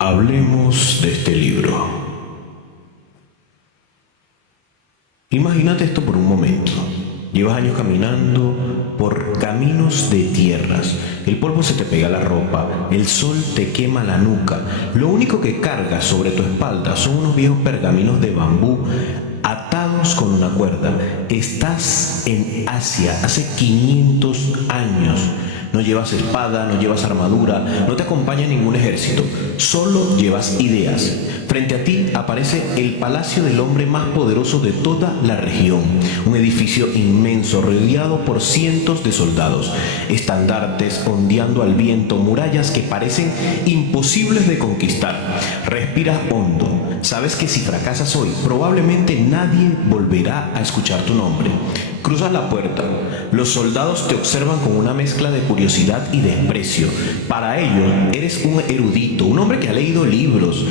Hablemos de este libro. Imagínate esto por un momento. Llevas años caminando por caminos de tierras. El polvo se te pega a la ropa, el sol te quema la nuca. Lo único que cargas sobre tu espalda son unos viejos pergaminos de bambú atados con una cuerda. Estás en Asia hace 500 años. No llevas espada, no llevas armadura, no te acompaña ningún ejército, solo llevas ideas. Frente a ti aparece el palacio del hombre más poderoso de toda la región, un edificio inmenso rodeado por cientos de soldados, estandartes ondeando al viento, murallas que parecen imposibles de conquistar. Respiras hondo, sabes que si fracasas hoy, probablemente nadie volverá a escuchar tu nombre. Cruzas la puerta. Los soldados te observan con una mezcla de curiosidad y desprecio. Para ellos, eres un erudito, un hombre que ha leído libros.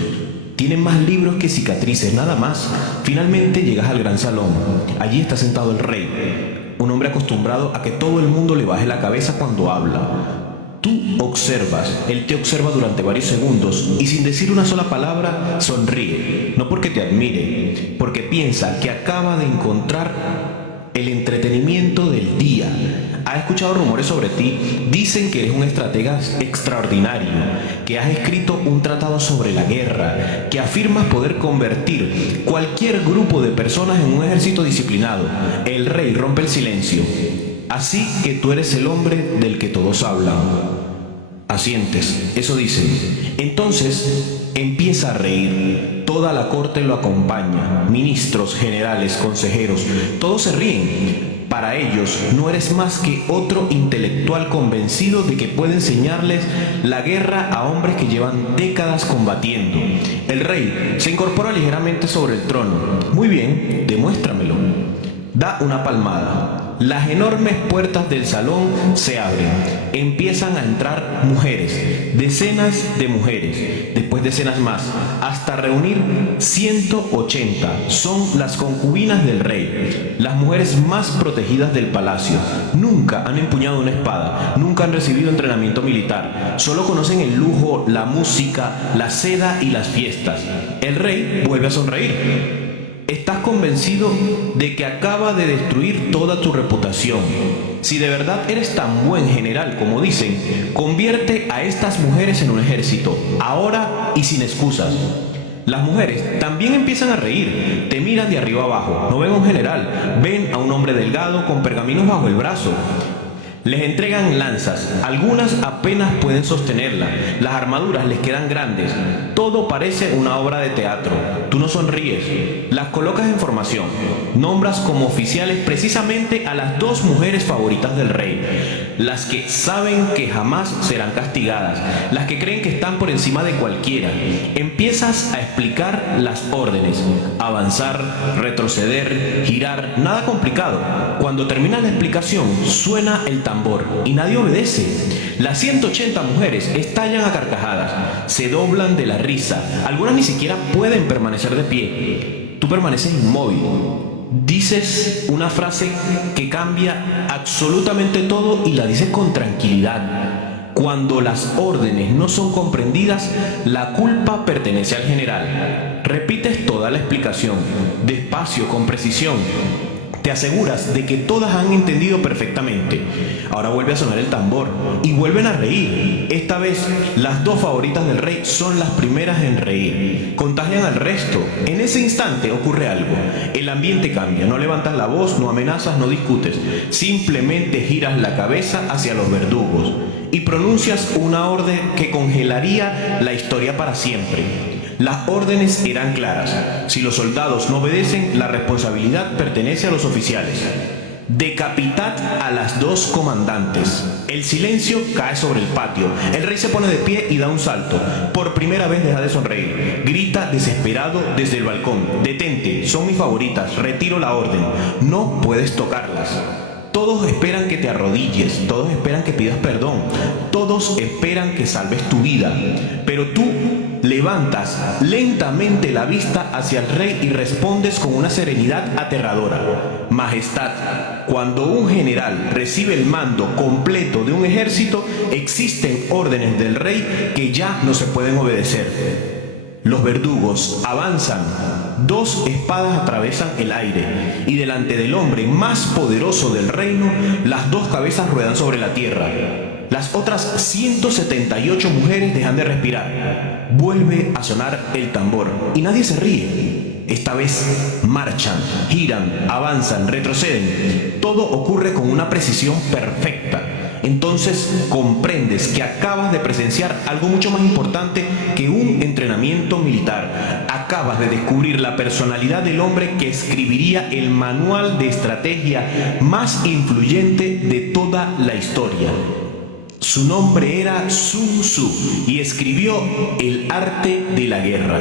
Tiene más libros que cicatrices, nada más. Finalmente llegas al gran salón. Allí está sentado el rey, un hombre acostumbrado a que todo el mundo le baje la cabeza cuando habla. Tú observas, él te observa durante varios segundos y sin decir una sola palabra sonríe, no porque te admire, porque piensa que acaba de encontrar el entretenimiento del día. Ha escuchado rumores sobre ti, dicen que eres un estratega extraordinario, que has escrito un tratado sobre la guerra, que afirmas poder convertir cualquier grupo de personas en un ejército disciplinado. El rey rompe el silencio. Así que tú eres el hombre del que todos hablan. Asientes, eso dicen. Entonces empieza a reír. Toda la corte lo acompaña. Ministros, generales, consejeros, todos se ríen. Para ellos no eres más que otro intelectual convencido de que puede enseñarles la guerra a hombres que llevan décadas combatiendo. El rey se incorpora ligeramente sobre el trono. Muy bien, demuéstramelo. Da una palmada. Las enormes puertas del salón se abren. Empiezan a entrar mujeres, decenas de mujeres, después decenas más, hasta reunir 180. Son las concubinas del rey, las mujeres más protegidas del palacio. Nunca han empuñado una espada, nunca han recibido entrenamiento militar. Solo conocen el lujo, la música, la seda y las fiestas. El rey vuelve a sonreír. Estás convencido de que acaba de destruir toda tu reputación. Si de verdad eres tan buen general como dicen, convierte a estas mujeres en un ejército, ahora y sin excusas. Las mujeres también empiezan a reír, te miran de arriba abajo, no ven a un general, ven a un hombre delgado con pergaminos bajo el brazo. Les entregan lanzas, algunas apenas pueden sostenerla, las armaduras les quedan grandes, todo parece una obra de teatro. Tú no sonríes, las colocas en formación, nombras como oficiales precisamente a las dos mujeres favoritas del rey, las que saben que jamás serán castigadas, las que creen que están por encima de cualquiera. Empiezas a explicar las órdenes, avanzar, retroceder, girar, nada complicado. Cuando termina la explicación, suena el tambor y nadie obedece. Las 180 mujeres estallan a carcajadas, se doblan de la risa, algunas ni siquiera pueden permanecer de pie. Tú permaneces inmóvil. Dices una frase que cambia absolutamente todo y la dices con tranquilidad. Cuando las órdenes no son comprendidas, la culpa pertenece al general. Repites toda la explicación, despacio, con precisión. Te aseguras de que todas han entendido perfectamente. Ahora vuelve a sonar el tambor y vuelven a reír. Esta vez, las dos favoritas del rey son las primeras en reír. Contagian al resto. En ese instante ocurre algo. El ambiente cambia. No levantas la voz, no amenazas, no discutes. Simplemente giras la cabeza hacia los verdugos y pronuncias una orden que congelaría la historia para siempre. Las órdenes eran claras. Si los soldados no obedecen, la responsabilidad pertenece a los oficiales. Decapitad a las dos comandantes. El silencio cae sobre el patio. El rey se pone de pie y da un salto. Por primera vez deja de sonreír. Grita desesperado desde el balcón. Detente, son mis favoritas. Retiro la orden. No puedes tocarlas. Todos esperan que te arrodilles, todos esperan que pidas perdón, todos esperan que salves tu vida, pero tú levantas lentamente la vista hacia el rey y respondes con una serenidad aterradora. Majestad, cuando un general recibe el mando completo de un ejército, existen órdenes del rey que ya no se pueden obedecer. Los verdugos avanzan, 2 espadas atravesan el aire, y delante del hombre más poderoso del reino, las 2 cabezas ruedan sobre la tierra. Las otras 178 mujeres dejan de respirar. Vuelve a sonar el tambor, y nadie se ríe. Esta vez marchan, giran, avanzan, retroceden. Todo ocurre con una precisión perfecta. Entonces comprendes que acabas de presenciar algo mucho más importante que un entrenamiento militar. Acabas de descubrir la personalidad del hombre que escribiría el manual de estrategia más influyente de toda la historia. Su nombre era Sun Tzu y escribió El arte de la guerra.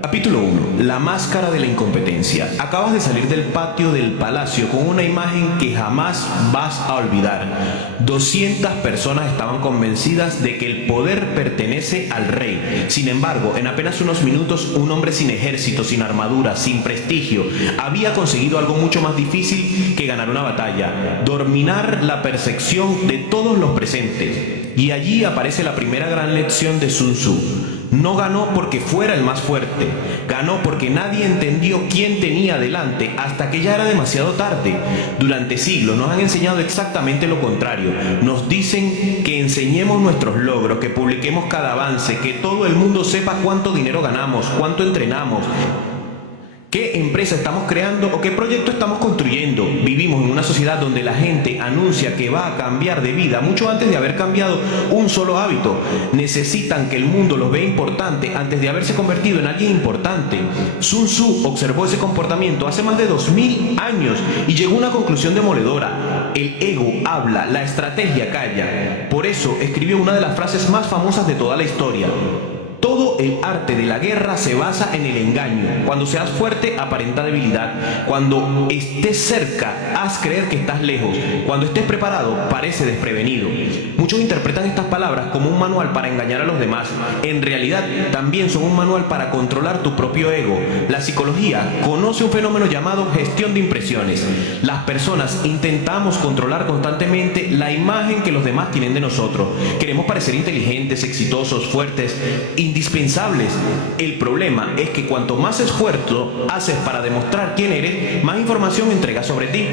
Capítulo 1. La máscara de la incompetencia. Acabas de salir del patio del palacio con una imagen que jamás vas a olvidar. 200 personas estaban convencidas de que el poder pertenece al rey. Sin embargo, en apenas unos minutos, un hombre sin ejército, sin armadura, sin prestigio, había conseguido algo mucho más difícil que ganar una batalla: dominar la percepción de todos los presentes. Y allí aparece la primera gran lección de Sun Tzu. No ganó porque fuera el más fuerte, ganó porque nadie entendió quién tenía delante hasta que ya era demasiado tarde. Durante siglos nos han enseñado exactamente lo contrario. Nos dicen que enseñemos nuestros logros, que publiquemos cada avance, que todo el mundo sepa cuánto dinero ganamos, cuánto entrenamos, qué empresa estamos creando o qué proyecto estamos construyendo. Vivimos en una sociedad donde la gente anuncia que va a cambiar de vida mucho antes de haber cambiado un solo hábito. Necesitan que el mundo los vea importante antes de haberse convertido en alguien importante. Sun Tzu observó ese comportamiento hace más de 2000 años y llegó a una conclusión demoledora: el ego habla, la estrategia calla. Por eso escribió una de las frases más famosas de toda la historia: todo el arte de la guerra se basa en el engaño. Cuando seas fuerte, aparenta debilidad. Cuando estés cerca, haz creer que estás lejos. Cuando estés preparado, parece desprevenido. Muchos interpretan estas palabras como un manual para engañar a los demás. En realidad, también son un manual para controlar tu propio ego. La psicología conoce un fenómeno llamado gestión de impresiones. Las personas intentamos controlar constantemente la imagen que los demás tienen de nosotros. Queremos parecer inteligentes, exitosos, fuertes, indispensables. El problema es que cuanto más esfuerzo haces para demostrar quién eres, más información entregas sobre ti.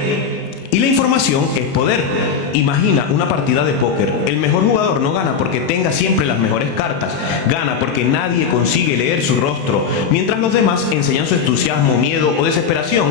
Y la información es poder. Imagina una partida de póker. El mejor jugador no gana porque tenga siempre las mejores cartas. Gana porque nadie consigue leer su rostro. Mientras los demás enseñan su entusiasmo, miedo o desesperación,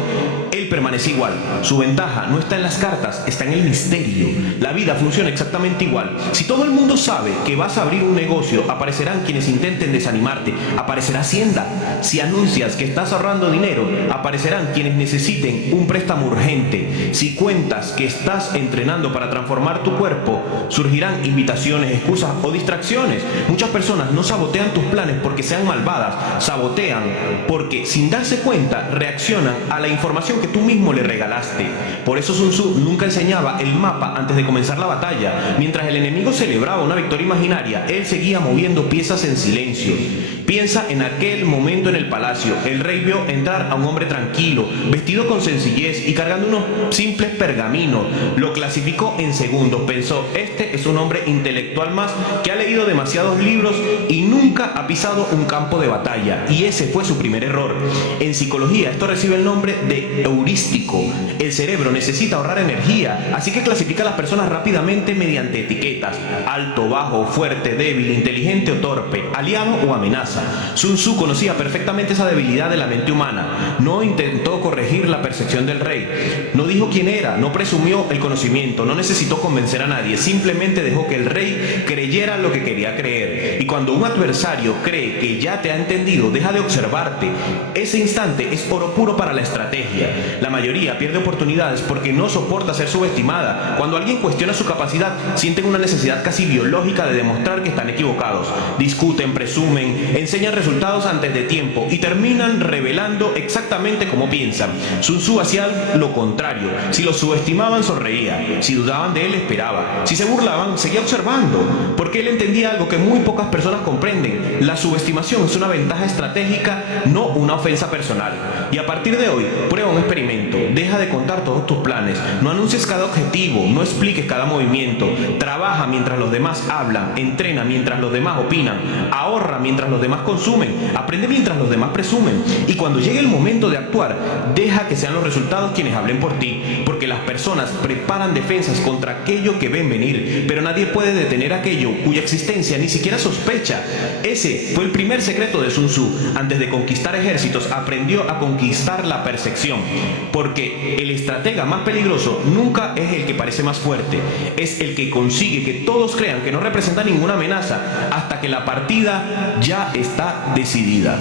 él permanece igual. Su ventaja no está en las cartas, está en el misterio. La vida funciona exactamente igual. Si todo el mundo sabe que vas a abrir un negocio, aparecerán quienes intenten desanimarte. Aparecerá Hacienda. Si anuncias que estás ahorrando dinero, aparecerán quienes necesiten un préstamo urgente. Si cuentas que estás entrenando para transformar tu cuerpo, surgirán invitaciones, excusas o distracciones. Muchas personas no sabotean tus planes porque sean malvadas, sabotean porque sin darse cuenta reaccionan a la información que tú mismo le regalaste. Por eso Sun Tzu nunca enseñaba el mapa antes de comenzar la batalla. Mientras el enemigo celebraba una victoria imaginaria, él seguía moviendo piezas en silencio. Piensa en aquel momento en el palacio. El rey vio entrar a un hombre tranquilo, vestido con sencillez y cargando unos simples pergaminos. Lo clasificó en segundos. Pensó: este es un hombre intelectual más que ha leído demasiados libros y nunca ha pisado un campo de batalla. Y ese fue su primer error. En psicología esto recibe el nombre de heurístico. El cerebro necesita ahorrar energía, así que clasifica a las personas rápidamente mediante etiquetas: alto, bajo, fuerte, débil, inteligente o torpe, aliado o amenaza. Sun Tzu conocía perfectamente esa debilidad de la mente humana. No intentó corregir la percepción del rey. No dijo quién era, no presumió el conocimiento, no necesitó convencer a nadie. Simplemente dejó que el rey creyera lo que quería creer. Y cuando un adversario cree que ya te ha entendido, deja de observarte. Ese instante es oro puro para la estrategia. La mayoría pierde oportunidades porque no soporta ser subestimada. Cuando alguien cuestiona su capacidad, sienten una necesidad casi biológica de demostrar que están equivocados. Discuten, presumen, enseñan resultados antes de tiempo y terminan revelando exactamente cómo piensan. Sun Tzu hacía lo contrario. Si lo subestimaban, sonreía. Si dudaban de él, esperaba. Si se burlaban, seguía observando, porque él entendía algo que muy pocas personas comprenden. La subestimación es una ventaja estratégica, no una ofensa personal. Y a partir de hoy, prueba un experimento. Deja de contar todos tus planes, no anuncies cada objetivo, no expliques cada movimiento. Trabaja mientras los demás hablan, entrena mientras los demás opinan, ahorra mientras los demás consumen, aprende mientras los demás presumen. Y cuando llegue el momento de actuar, deja que sean los resultados quienes hablen por ti, porque las personas preparan defensas contra aquello que ven venir, pero nadie puede detener aquello cuya existencia ni siquiera sospecha. Ese fue el primer secreto de Sun Tzu. Antes de conquistar ejércitos, aprendió a conquistar la percepción, porque el estratega más peligroso nunca es el que parece más fuerte, es el que consigue que todos crean que no representa ninguna amenaza hasta que la partida ya está decidida.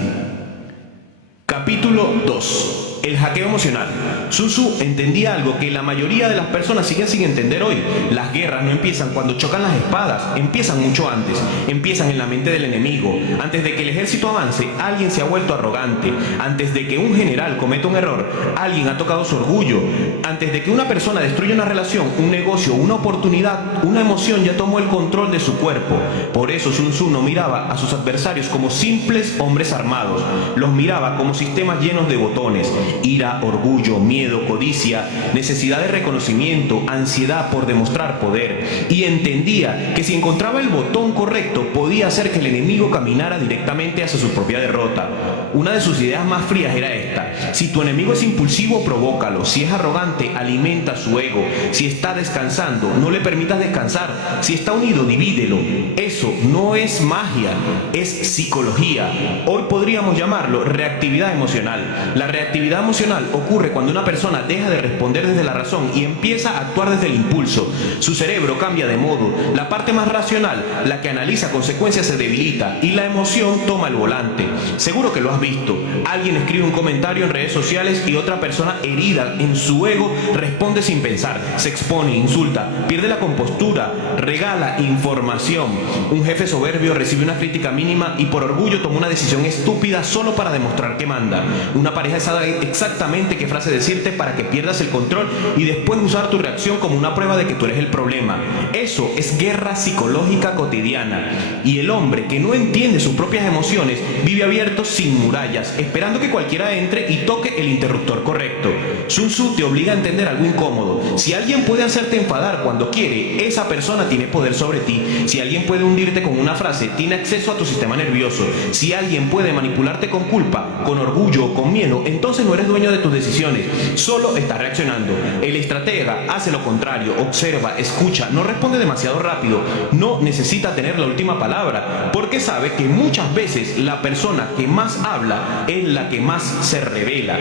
Capítulo 2. El hackeo emocional. Sun Tzu entendía algo que la mayoría de las personas siguen sin entender hoy. Las guerras no empiezan cuando chocan las espadas, empiezan mucho antes. Empiezan en la mente del enemigo. Antes de que el ejército avance, alguien se ha vuelto arrogante. Antes de que un general cometa un error, alguien ha tocado su orgullo. Antes de que una persona destruya una relación, un negocio, una oportunidad, una emoción ya tomó el control de su cuerpo. Por eso Sun Tzu no miraba a sus adversarios como simples hombres armados. Los miraba como sistemas llenos de botones. Ira, orgullo, miedo, codicia, necesidad de reconocimiento, ansiedad por demostrar poder. Y entendía que si encontraba el botón correcto podía hacer que el enemigo caminara directamente hacia su propia derrota. Una de sus ideas más frías era esta: si tu enemigo es impulsivo, provócalo. Si es arrogante, alimenta su ego. Si está descansando, no le permitas descansar. Si está unido, divídelo. Eso no es magia, es psicología. Hoy podríamos llamarlo reactividad emocional. La reactividad emocional ocurre cuando una persona deja de responder desde la razón y empieza a actuar desde el impulso. Su cerebro cambia de modo. La parte más racional, la que analiza consecuencias, se debilita y la emoción toma el volante. Seguro que lo has visto. Alguien escribe un comentario en redes sociales y otra persona herida en su ego responde sin pensar. Se expone, insulta, pierde la compostura, regala información. Un jefe soberbio recibe una crítica mínima y por orgullo toma una decisión estúpida solo para demostrar que manda. Una pareja sabe exactamente qué frase decirte para que pierdas el control y después usar tu reacción como una prueba de que tú eres el problema. Eso es guerra psicológica cotidiana. Y el hombre que no entiende sus propias emociones vive abierto sin murallas, esperando que cualquiera entre y toque el interruptor correcto. Sun Tzu te obliga a entender algo incómodo. Si alguien puede hacerte enfadar cuando quiere, esa persona tiene poder sobre ti. Si alguien puede hundirte con una frase, tiene acceso a tu sistema nervioso. Si alguien puede manipularte con culpa, con orgullo o con miedo, entonces no eres dueño de tus decisiones, solo estás reaccionando. El estratega hace lo contrario, observa, escucha, no responde demasiado rápido, no necesita tener la última palabra, porque sabe que muchas veces la persona que más habla es la que más se revela.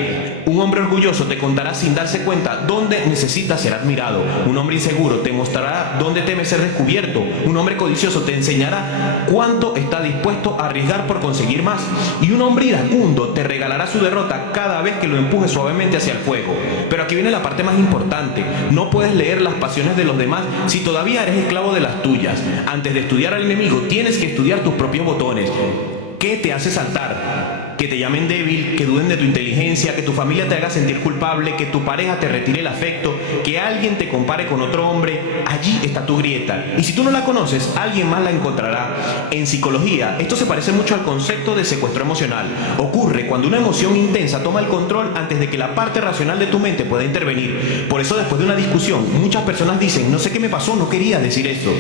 Un hombre orgulloso te contará sin darse cuenta dónde necesita ser admirado. Un hombre inseguro te mostrará dónde teme ser descubierto. Un hombre codicioso te enseñará cuánto está dispuesto a arriesgar por conseguir más. Y un hombre iracundo te regalará su derrota cada vez que lo empuje suavemente hacia el fuego. Pero aquí viene la parte más importante. No puedes leer las pasiones de los demás si todavía eres esclavo de las tuyas. Antes de estudiar al enemigo, tienes que estudiar tus propios botones. ¿Qué te hace saltar? Que te llamen débil, que duden de tu inteligencia, que tu familia te haga sentir culpable, que tu pareja te retire el afecto, que alguien te compare con otro hombre. Allí está tu grieta. Y si tú no la conoces, alguien más la encontrará. En psicología, esto se parece mucho al concepto de secuestro emocional. Ocurre cuando una emoción intensa toma el control antes de que la parte racional de tu mente pueda intervenir. Por eso, después de una discusión, muchas personas dicen: no sé qué me pasó, no quería decir eso.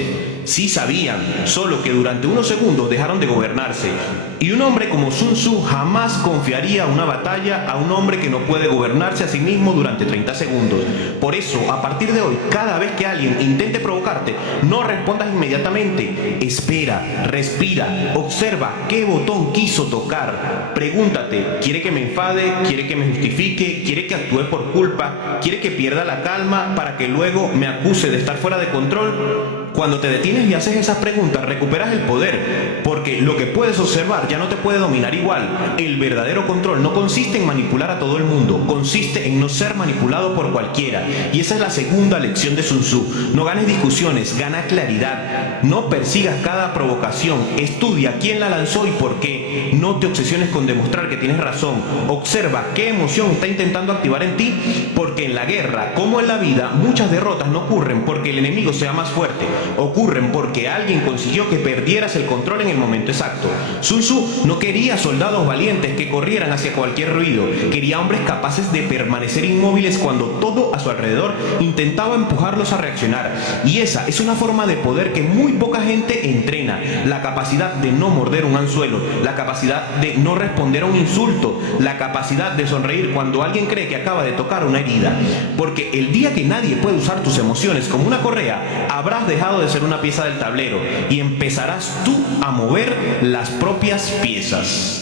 Sí sabían, solo que durante unos segundos dejaron de gobernarse. Y un hombre como Sun Tzu jamás confiaría una batalla a un hombre que no puede gobernarse a sí mismo durante 30 segundos. Por eso, a partir de hoy, cada vez que alguien intente provocarte, no respondas inmediatamente. Espera, respira, observa qué botón quiso tocar. Pregúntate: ¿quiere que me enfade? ¿Quiere que me justifique? ¿Quiere que actúe por culpa? ¿Quiere que pierda la calma para que luego me acuse de estar fuera de control? Cuando te detienes y haces esas preguntas, recuperas el poder, porque lo que puedes observar ya no te puede dominar igual. El verdadero control no consiste en manipular a todo el mundo, consiste en no ser manipulado por cualquiera. Y esa es la segunda lección de Sun Tzu. No ganes discusiones, gana claridad. No persigas cada provocación, estudia quién la lanzó y por qué. No te obsesiones con demostrar que tienes razón. Observa qué emoción está intentando activar en ti, porque en la guerra, como en la vida, muchas derrotas no ocurren porque el enemigo sea más fuerte, ocurren porque alguien consiguió que perdieras el control en el momento exacto. Sun Tzu no quería soldados valientes que corrieran hacia cualquier ruido, quería hombres capaces de permanecer inmóviles cuando todo a su alrededor intentaba empujarlos a reaccionar. Y esa es una forma de poder que muy poca gente entrena, la capacidad de no morder un anzuelo, la capacidad de no responder a un insulto, la capacidad de sonreír cuando alguien cree que acaba de tocar una herida. Porque el día que nadie puede usar tus emociones como una correa, habrás dejado de ser una pieza del tablero y empezarás tú a mover las propias piezas.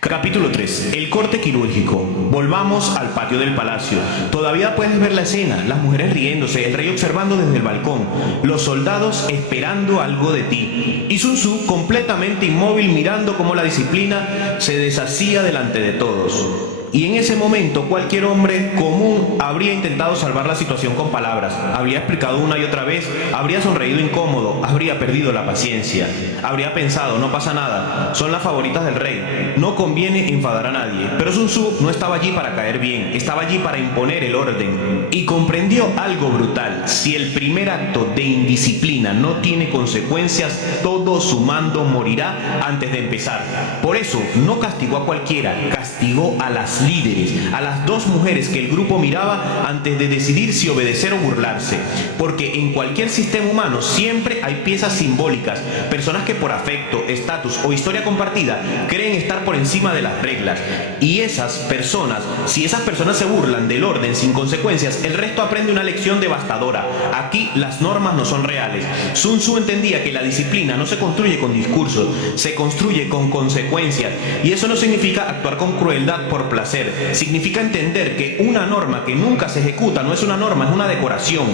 Capítulo 3. El corte quirúrgico. Volvamos al patio del palacio. Todavía puedes ver la escena, las mujeres riéndose, el rey observando desde el balcón, los soldados esperando algo de ti, y Sun Tzu completamente inmóvil mirando cómo la disciplina se deshacía delante de todos. Y en ese momento cualquier hombre común habría intentado salvar la situación con palabras, habría explicado una y otra vez, habría sonreído incómodo, habría perdido la paciencia, habría pensado, no pasa nada, son las favoritas del rey, no conviene enfadar a nadie. Pero Sun Tzu no estaba allí para caer bien, estaba allí para imponer el orden. Y comprendió algo brutal: si el primer acto de indisciplina no tiene consecuencias, todo su mando morirá antes de empezar. Por eso no castigó a cualquiera, castigó a las líderes, a las dos mujeres que el grupo miraba antes de decidir si obedecer o burlarse. Porque en cualquier sistema humano siempre hay piezas simbólicas, personas que por afecto, estatus o historia compartida creen estar por encima de las reglas. Y esas personas, si esas personas se burlan del orden sin consecuencias, el resto aprende una lección devastadora. Aquí las normas no son reales. Sun Tzu entendía que la disciplina no se construye con discursos, se construye con consecuencias. Y eso no significa actuar con crueldad por placer. Significa entender que una norma que nunca se ejecuta no es una norma, es una decoración.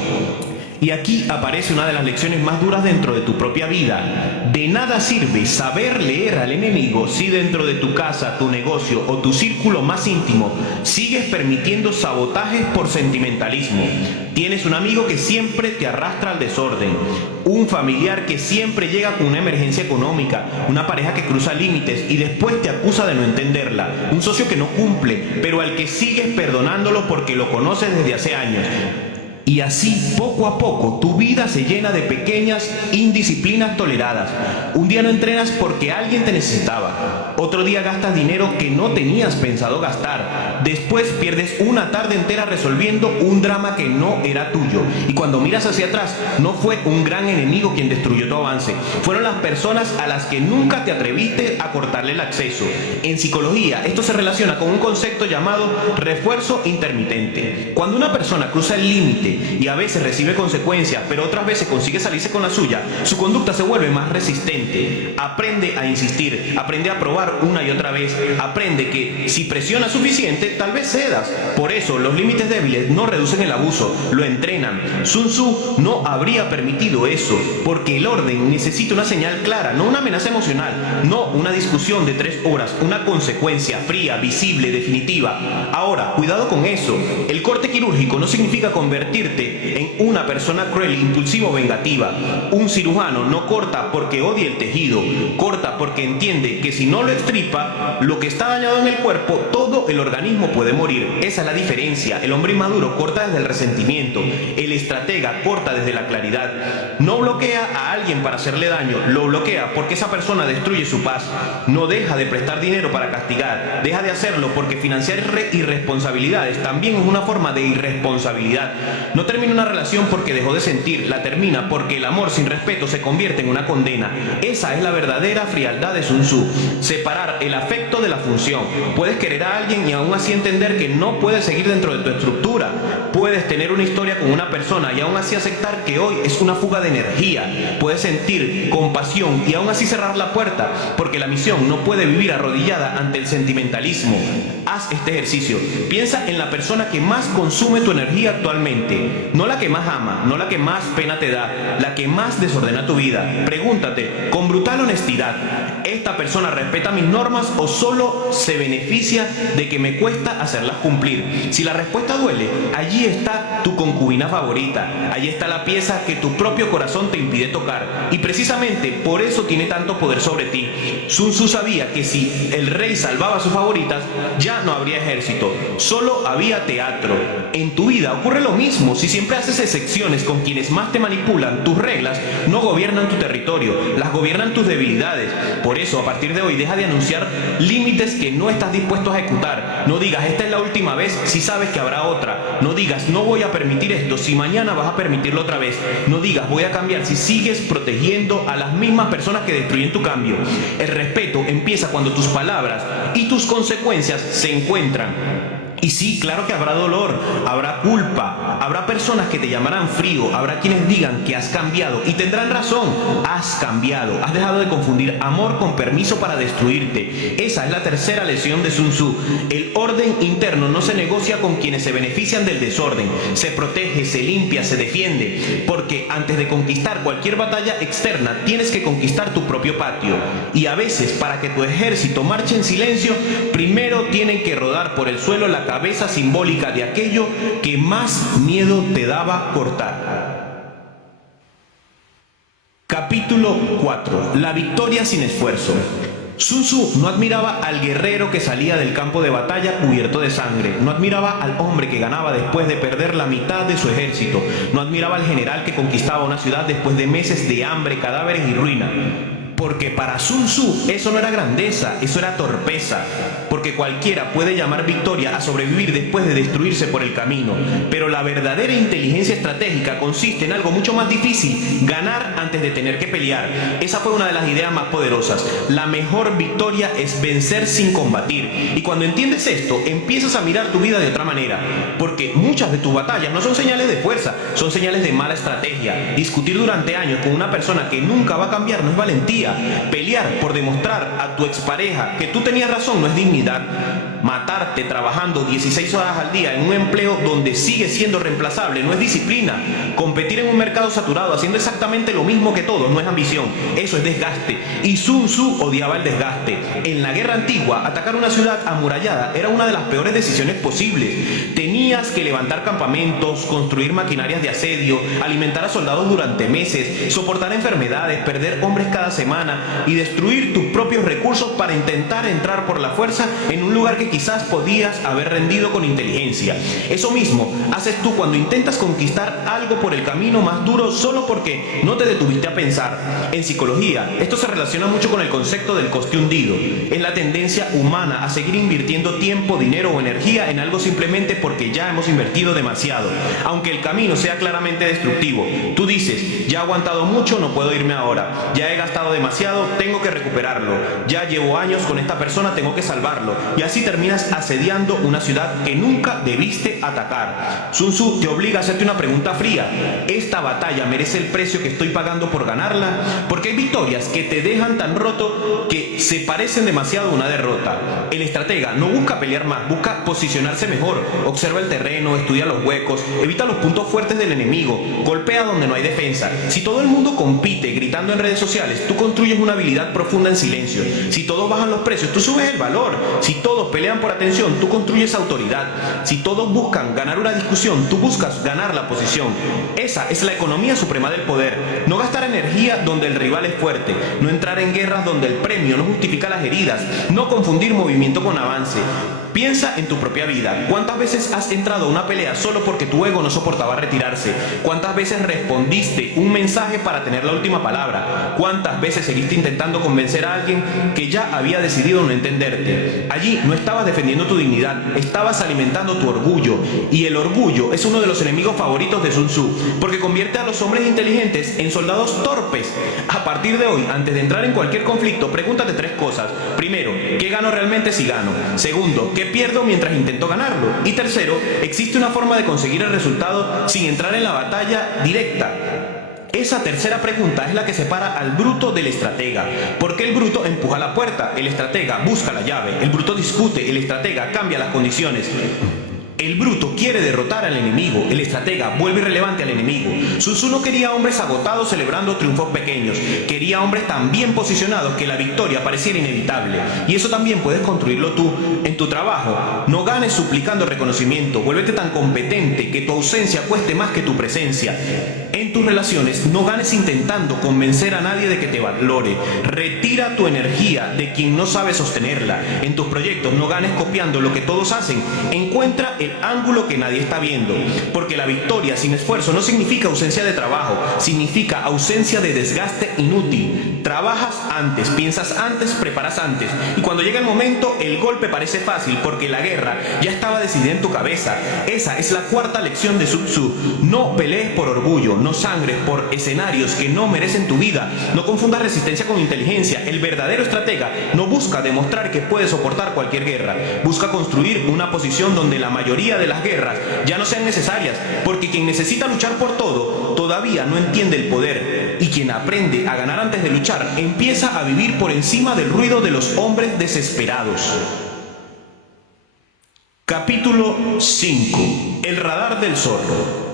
Y aquí aparece una de las lecciones más duras dentro de tu propia vida. De nada sirve saber leer al enemigo si dentro de tu casa, tu negocio o tu círculo más íntimo sigues permitiendo sabotajes por sentimentalismo. Tienes un amigo que siempre te arrastra al desorden, un familiar que siempre llega con una emergencia económica, una pareja que cruza límites y después te acusa de no entenderla, un socio que no cumple, pero al que sigues perdonándolo porque lo conoces desde hace años. Y así, poco a poco, tu vida se llena de pequeñas indisciplinas toleradas. Un día no entrenas porque alguien te necesitaba. Otro día gastas dinero que no tenías pensado gastar. Después pierdes una tarde entera resolviendo un drama que no era tuyo. Y cuando miras hacia atrás, no fue un gran enemigo quien destruyó tu avance. Fueron las personas a las que nunca te atreviste a cortarle el acceso. En psicología, esto se relaciona con un concepto llamado refuerzo intermitente. Cuando una persona cruza el límite y a veces recibe consecuencias, pero otras veces consigue salirse con la suya, su conducta se vuelve más resistente. Aprende a insistir, aprende a probar una y otra vez, aprende que si presionas suficiente, tal vez cedas. Por eso los límites débiles no reducen el abuso, lo entrenan. Sun Tzu no habría permitido eso, porque el orden necesita una señal clara, no una amenaza emocional, no una discusión de 3 horas, una consecuencia fría, visible, definitiva. Ahora, cuidado con eso. El corte quirúrgico no significa convertir en una persona cruel, impulsiva o vengativa. Un cirujano no corta porque odia el tejido, corta porque entiende que si no lo extripa, lo que está dañado en el cuerpo, todo el organismo puede morir. Esa es la diferencia. El hombre inmaduro corta desde el resentimiento, el estratega corta desde la claridad. No bloquea a alguien para hacerle daño, lo bloquea porque esa persona destruye su paz. No deja de prestar dinero para castigar, deja de hacerlo porque financiar irresponsabilidades también es una forma de irresponsabilidad. No termina una relación porque dejó de sentir, la termina porque el amor sin respeto se convierte en una condena. Esa es la verdadera frialdad de Sun Tzu, separar el afecto de la función. Puedes querer a alguien y aún así entender que no puedes seguir dentro de tu estructura. Puedes tener una historia con una persona y aún así aceptar que hoy es una fuga de energía. Puedes sentir compasión y aún así cerrar la puerta, porque la misión no puede vivir arrodillada ante el sentimentalismo. Haz este ejercicio. Piensa en la persona que más consume tu energía actualmente. No la que más ama, no la que más pena te da, la que más desordena tu vida. Pregúntate, con brutal honestidad, ¿esta persona respeta mis normas o solo se beneficia de que me cuesta hacerlas cumplir? Si la respuesta duele, allí está tu concubina favorita, allí está la pieza que tu propio corazón te impide tocar. Y precisamente por eso tiene tanto poder sobre ti. Sun Tzu sabía que si el rey salvaba a sus favoritas, ya ya no habría ejército, solo había teatro. En tu vida ocurre lo mismo. Si siempre haces excepciones con quienes más te manipulan, tus reglas no gobiernan tu territorio, las gobiernan tus debilidades. Por eso, a partir de hoy, deja de anunciar límites que no estás dispuesto a ejecutar. No digas, esta es la última vez, si sabes que habrá otra. No digas, no voy a permitir esto, si mañana vas a permitirlo otra vez. No digas, voy a cambiar, si sigues protegiendo a las mismas personas que destruyen tu cambio. El respeto empieza cuando tus palabras y tus consecuencias se encuentran. Y sí, claro que habrá dolor, habrá culpa, habrá personas que te llamarán frío, habrá quienes digan que has cambiado y tendrán razón. Has cambiado, has dejado de confundir amor con permiso para destruirte. Esa es la tercera lección de Sun Tzu. El orden interno no se negocia con quienes se benefician del desorden, se protege, se limpia, se defiende, porque antes de conquistar cualquier batalla externa tienes que conquistar tu propio patio. Y a veces, para que tu ejército marche en silencio, primero tienen que rodar por el suelo la cabeza simbólica de aquello que más miedo te daba cortar. Capítulo 4. La victoria sin esfuerzo. Sun Tzu no admiraba al guerrero que salía del campo de batalla cubierto de sangre, no admiraba al hombre que ganaba después de perder la mitad de su ejército, no admiraba al general que conquistaba una ciudad después de meses de hambre, cadáveres y ruina. Porque para Sun Tzu eso no era grandeza, eso era torpeza. Porque cualquiera puede llamar victoria a sobrevivir después de destruirse por el camino. Pero la verdadera inteligencia estratégica consiste en algo mucho más difícil: ganar antes de tener que pelear. Esa fue una de las ideas más poderosas. La mejor victoria es vencer sin combatir. Y cuando entiendes esto, empiezas a mirar tu vida de otra manera. Porque muchas de tus batallas no son señales de fuerza, son señales de mala estrategia. Discutir durante años con una persona que nunca va a cambiar no es valentía. Pelear por demostrar a tu expareja que tú tenías razón no es dignidad. Matarte trabajando 16 horas al día en un empleo donde sigues siendo reemplazable no es disciplina. Competir en un mercado saturado haciendo exactamente lo mismo que todos no es ambición, eso es desgaste. Y Sun Tzu odiaba el desgaste. En la guerra antigua, atacar una ciudad amurallada era una de las peores decisiones posibles. Tenías que levantar campamentos, construir maquinarias de asedio, alimentar a soldados durante meses, soportar enfermedades, perder hombres cada semana y destruir tus propios recursos para intentar entrar por la fuerza en un lugar que quizás podías haber rendido con inteligencia. Eso mismo haces tú cuando intentas conquistar algo por el camino más duro solo porque no te detuviste a pensar. En psicología, esto se relaciona mucho con el concepto del coste hundido. Es la tendencia humana a seguir invirtiendo tiempo, dinero o energía en algo simplemente porque ya hemos invertido demasiado, aunque el camino sea claramente destructivo. Tú dices, ya he aguantado mucho, no puedo irme ahora. Ya he gastado demasiado, tengo que recuperarlo. Ya llevo años con esta persona, tengo que salvarlo. Y así terminas asediando una ciudad que nunca debiste atacar. Sun Tzu te obliga a hacerte una pregunta fría. ¿Esta batalla merece el precio que estoy pagando por ganarla? Porque hay victorias que te dejan tan roto que se parecen demasiado a una derrota. El estratega no busca pelear más, busca posicionarse mejor. Observa el terreno, estudia los huecos, evita los puntos fuertes del enemigo, golpea donde no hay defensa. Si todo el mundo compite gritando en redes sociales, tú construyes una habilidad profunda en silencio. Si todos bajan los precios, tú subes el valor. Si todos pelean por atención, tú construyes autoridad. Si todos buscan ganar una discusión, tú buscas ganar la posición. Esa es la economía suprema del poder. No gastar energía donde el rival es fuerte. No entrar en guerras donde el premio no justifica las heridas. No confundir movimiento con avance. Piensa en tu propia vida. ¿Cuántas veces has entrado a una pelea solo porque tu ego no soportaba retirarse? ¿Cuántas veces respondiste un mensaje para tener la última palabra? ¿Cuántas veces seguiste intentando convencer a alguien que ya había decidido no entenderte? Allí no estabas defendiendo tu dignidad, estabas alimentando tu orgullo. Y el orgullo es uno de los enemigos favoritos de Sun Tzu, porque convierte a los hombres inteligentes en soldados torpes. A partir de hoy, antes de entrar en cualquier conflicto, pregúntate 3 cosas. Primero, ¿qué gano realmente si gano? Segundo, ¿qué pierdo mientras intento ganarlo? Y tercero, ¿existe una forma de conseguir el resultado sin entrar en la batalla directa? Esa tercera pregunta es la que separa al bruto del estratega. Porque el bruto empuja la puerta, el estratega busca la llave, el bruto discute, el estratega cambia las condiciones. El bruto quiere derrotar al enemigo, el estratega vuelve irrelevante al enemigo. Sun Tzu no quería hombres agotados celebrando triunfos pequeños, quería hombres tan bien posicionados que la victoria pareciera inevitable. Y eso también puedes construirlo tú en tu trabajo. No ganes suplicando reconocimiento, vuélvete tan competente que tu ausencia cueste más que tu presencia. En tus relaciones no ganes intentando convencer a nadie de que te valore. Retira tu energía de quien no sabe sostenerla. En tus proyectos no ganes copiando lo que todos hacen. Encuentra el ángulo que nadie está viendo. Porque la victoria sin esfuerzo no significa ausencia de trabajo, significa ausencia de desgaste inútil. Trabajas antes, piensas antes, preparas antes. Y cuando llega el momento, el golpe parece fácil porque la guerra ya estaba decidida en tu cabeza. Esa es la cuarta lección de Sun Tzu. No pelees por orgullo, no sangres por escenarios que no merecen tu vida. No confundas resistencia con inteligencia. El verdadero estratega no busca demostrar que puede soportar cualquier guerra. Busca construir una posición donde la mayoría de las guerras ya no sean necesarias, porque quien necesita luchar por todo todavía no entiende el poder, y quien aprende a ganar antes de luchar empieza a vivir por encima del ruido de los hombres desesperados. Capítulo 5. El radar del zorro.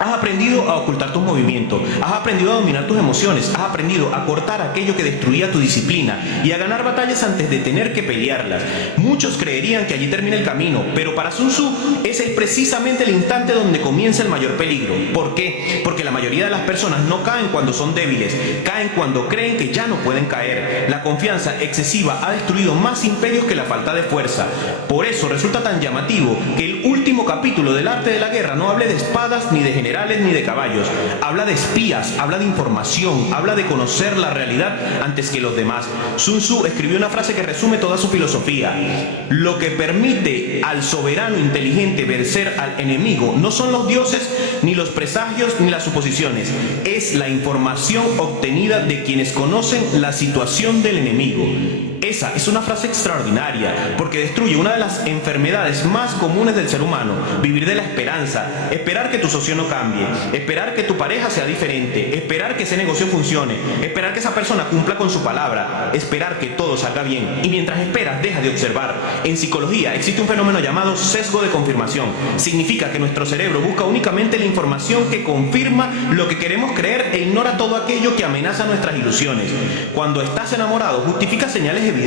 Has aprendido a ocultar tus movimientos, has aprendido a dominar tus emociones, has aprendido a cortar aquello que destruía tu disciplina y a ganar batallas antes de tener que pelearlas. Muchos creerían que allí termina el camino, pero para Sun Tzu es precisamente el instante donde comienza el mayor peligro. ¿Por qué? Porque la mayoría de las personas no caen cuando son débiles, caen cuando creen que ya no pueden caer. La confianza excesiva ha destruido más imperios que la falta de fuerza. Por eso resulta tan llamativo que el último capítulo del arte de la guerra no hable de espadas ni de generales ni de caballos. Habla de espías, habla de información, habla de conocer la realidad antes que los demás. Sun Tzu escribió una frase que resume toda su filosofía. Lo que permite al soberano inteligente vencer al enemigo no son los dioses, ni los presagios, ni las suposiciones. Es la información obtenida de quienes conocen la situación del enemigo. Esa es una frase extraordinaria, porque destruye una de las enfermedades más comunes del ser humano: vivir de la esperanza, esperar que tu socio no cambie, esperar que tu pareja sea diferente, esperar que ese negocio funcione, esperar que esa persona cumpla con su palabra, esperar que todo salga bien. Y mientras esperas, deja de observar. En psicología existe un fenómeno llamado sesgo de confirmación. Significa que nuestro cerebro busca únicamente la información que confirma lo que queremos creer e ignora todo aquello que amenaza nuestras ilusiones. Cuando estás enamorado, justificas señales evidentes.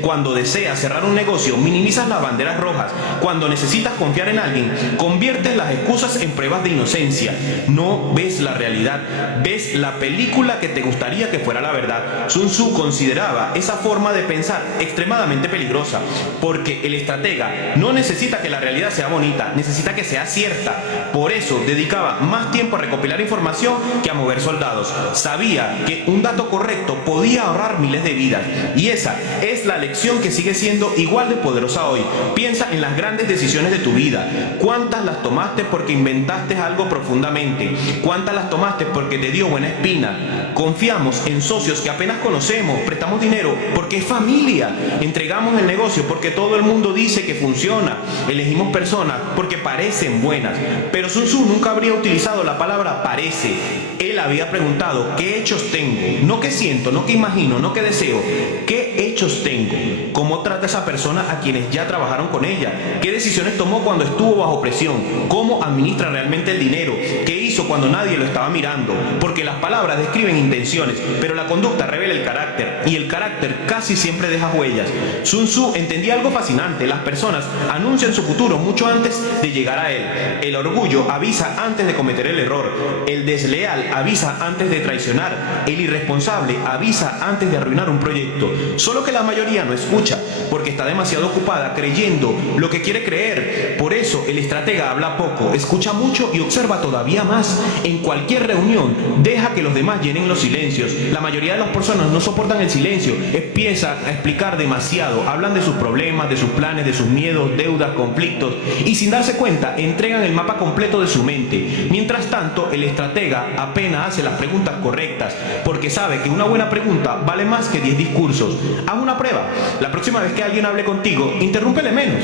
Cuando deseas cerrar un negocio, minimizas las banderas rojas. Cuando necesitas confiar en alguien, conviertes las excusas en pruebas de inocencia. No ves la realidad, ves la película que te gustaría que fuera la verdad. Sun Tzu consideraba esa forma de pensar extremadamente peligrosa, porque el estratega no necesita que la realidad sea bonita, necesita que sea cierta. Por eso dedicaba más tiempo a recopilar información que a mover soldados. Sabía que un dato correcto podía ahorrar miles de vidas, y esa es la lección que sigue siendo igual de poderosa hoy. Piensa en las grandes decisiones de tu vida. ¿Cuántas las tomaste porque inventaste algo profundamente? ¿Cuántas las tomaste porque te dio buena espina? Confiamos en socios que apenas conocemos, prestamos dinero porque es familia, entregamos el negocio porque todo el mundo dice que funciona, elegimos personas porque parecen buenas. Pero Sun Tzu nunca habría utilizado la palabra parece. Él había preguntado: ¿qué hechos tengo? No qué siento, no qué imagino, no qué deseo. ¿Qué hechos tengo? ¿Cómo trata esa persona a quienes ya trabajaron con ella? ¿Qué decisiones tomó cuando estuvo bajo presión? ¿Cómo administra realmente el dinero? ¿Qué hizo cuando nadie lo estaba mirando? Porque las palabras describen intenciones, pero la conducta revela el carácter, y el carácter casi siempre deja huellas. Sun Tzu entendía algo fascinante: las personas anuncian su futuro mucho antes de llegar a él. El orgullo avisa antes de cometer el error, el desleal avisa antes de traicionar, el irresponsable avisa antes de arruinar un proyecto. Solo que la mayoría no escucha, porque está demasiado ocupada creyendo lo que quiere creer. Por eso el estratega habla poco, escucha mucho y observa todavía más. En cualquier reunión deja que los demás llenen los silencios. La mayoría de las personas no soportan el silencio, empiezan a explicar demasiado, hablan de sus problemas, de sus planes, de sus miedos, deudas, conflictos, y sin darse cuenta entregan el mapa completo de su mente. Mientras tanto, el estratega apenas hace las preguntas correctas, porque sabe que una buena pregunta vale más que 10 discursos. Haz una prueba: la próxima vez que alguien hable contigo, interrúmpele menos.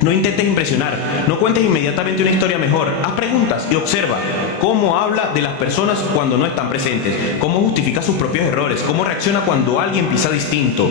No intentes impresionar, no cuentes inmediatamente una historia mejor. Haz preguntas y observa cómo habla de las personas cuando no están presentes, cómo justifica sus propios errores, cómo reacciona cuando alguien pisa distinto.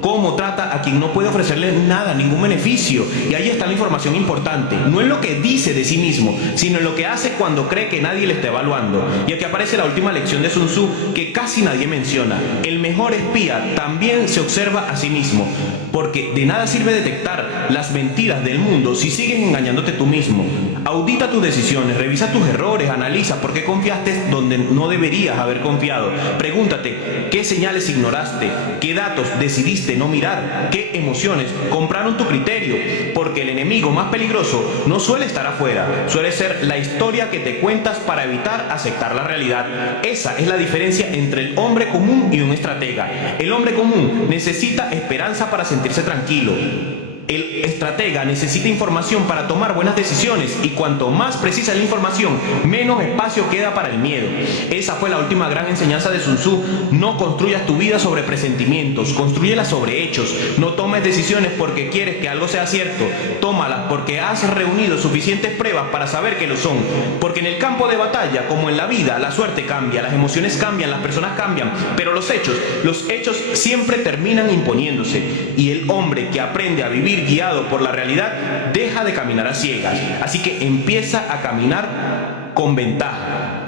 cómo trata a quien no puede ofrecerle nada, ningún beneficio. Y ahí está la información importante, no en lo que dice de sí mismo, sino en lo que hace cuando cree que nadie le está evaluando. Y aquí aparece la última lección de Sun Tzu que casi nadie menciona: el mejor espía también se observa a sí mismo, porque de nada sirve detectar las mentiras del mundo si sigues engañándote tú mismo. Audita tus decisiones, revisa tus errores, analiza por qué confiaste donde no deberías haber confiado. Pregúntate qué señales ignoraste, qué datos decidiste no mirar, qué emociones compraron tu criterio, porque el enemigo más peligroso no suele estar afuera, suele ser la historia que te cuentas para evitar aceptar la realidad. Esa es la diferencia entre el hombre común y un estratega. El hombre común necesita esperanza para sentirse tranquilo. El estratega necesita información para tomar buenas decisiones, y cuanto más precisa es la información, menos espacio queda para el miedo. Esa fue la última gran enseñanza de Sun Tzu. No construyas tu vida sobre presentimientos, construyela sobre hechos. No tomes decisiones porque quieres que algo sea cierto, tómalas porque has reunido suficientes pruebas para saber que lo son. Porque en el campo de batalla, como en la vida, la suerte cambia, las emociones cambian, las personas cambian, pero los hechos siempre terminan imponiéndose. Y el hombre que aprende a vivir guiado por la realidad deja de caminar a ciegas, así que empieza a caminar con ventaja.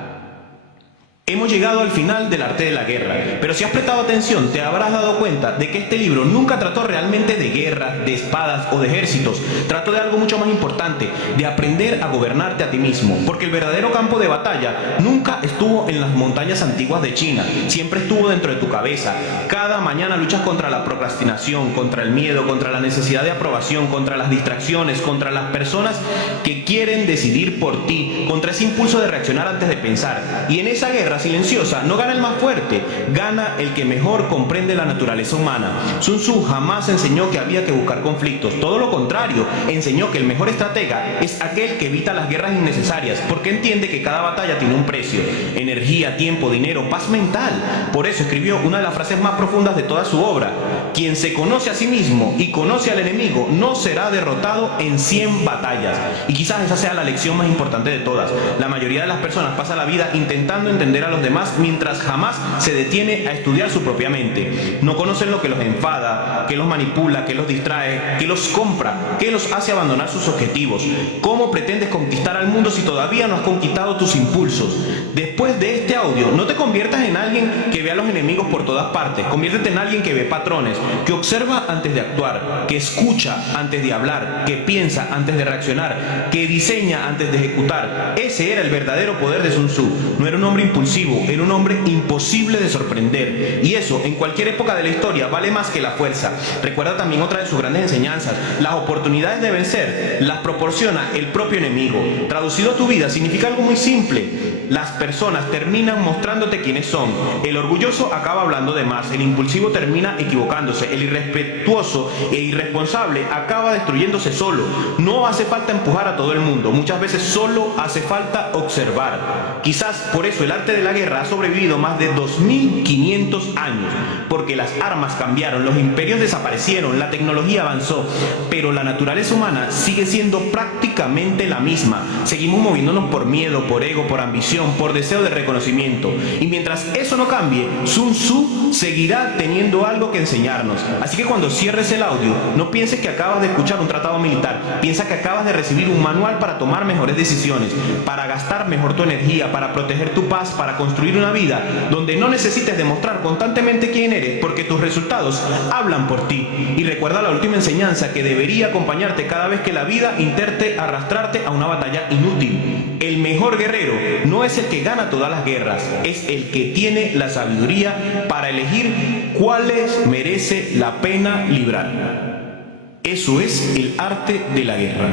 Hemos llegado al final del arte de la guerra, pero si has prestado atención te habrás dado cuenta de que este libro nunca trató realmente de guerras, de espadas o de ejércitos. Trató de algo mucho más importante, de aprender a gobernarte a ti mismo, porque el verdadero campo de batalla nunca estuvo en las montañas antiguas de China, siempre estuvo dentro de tu cabeza. Cada mañana luchas contra la procrastinación, contra el miedo, contra la necesidad de aprobación, contra las distracciones, contra las personas que quieren decidir por ti, contra ese impulso de reaccionar antes de pensar. Y en esa guerra silenciosa no gana el más fuerte, gana el que mejor comprende la naturaleza humana. Sun Tzu jamás enseñó que había que buscar conflictos, todo lo contrario, enseñó que el mejor estratega es aquel que evita las guerras innecesarias, porque entiende que cada batalla tiene un precio: energía, tiempo, dinero, paz mental. Por eso escribió una de las frases más profundas de toda su obra: quien se conoce a sí mismo y conoce al enemigo no será derrotado en 100 batallas. Y quizás esa sea la lección más importante de todas. La mayoría de las personas pasa la vida intentando entender a los demás mientras jamás se detiene a estudiar su propia mente. No conocen lo que los enfada, que los manipula, que los distrae, que los compra, que los hace abandonar sus objetivos. ¿Cómo pretendes conquistar al mundo si todavía no has conquistado tus impulsos? Después de este audio, no te conviertas en alguien que ve a los enemigos por todas partes. Conviértete en alguien que ve patrones, que observa antes de actuar, que escucha antes de hablar, que piensa antes de reaccionar, que diseña antes de ejecutar. Ese era el verdadero poder de Sun Tzu. No era un hombre impulsivo, era un hombre imposible de sorprender. Y eso, en cualquier época de la historia, vale más que la fuerza. Recuerda también otra de sus grandes enseñanzas: las oportunidades de vencer las proporciona el propio enemigo. Traducido a tu vida, significa algo muy simple: las personas terminan mostrándote quiénes son. El orgulloso acaba hablando de más, el impulsivo termina equivocándose, el irrespetuoso e irresponsable acaba destruyéndose solo. No hace falta empujar a todo el mundo, muchas veces solo hace falta observar. Quizás por eso el arte de la guerra ha sobrevivido más de 2500 años, porque las armas cambiaron, los imperios desaparecieron, la tecnología avanzó, pero la naturaleza humana sigue siendo prácticamente la misma. Seguimos moviéndonos por miedo, por ego, por ambición, por deseo de reconocimiento. Y mientras eso no cambie, Sun Tzu seguirá teniendo algo que enseñarnos. Así que cuando cierres el audio, no pienses que acabas de escuchar un tratado militar. Piensa que acabas de recibir un manual para tomar mejores decisiones, para gastar mejor tu energía, para proteger tu paz, para construir una vida donde no necesites demostrar constantemente quién eres, porque tus resultados hablan por ti. Y recuerda la última enseñanza que debería acompañarte cada vez que la vida intente arrastrarte a una batalla inútil: el mejor guerrero no es el que gana todas las guerras, es el que tiene la sabiduría para elegir cuáles merece la pena librar. Eso es el arte de la guerra.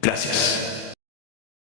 Gracias.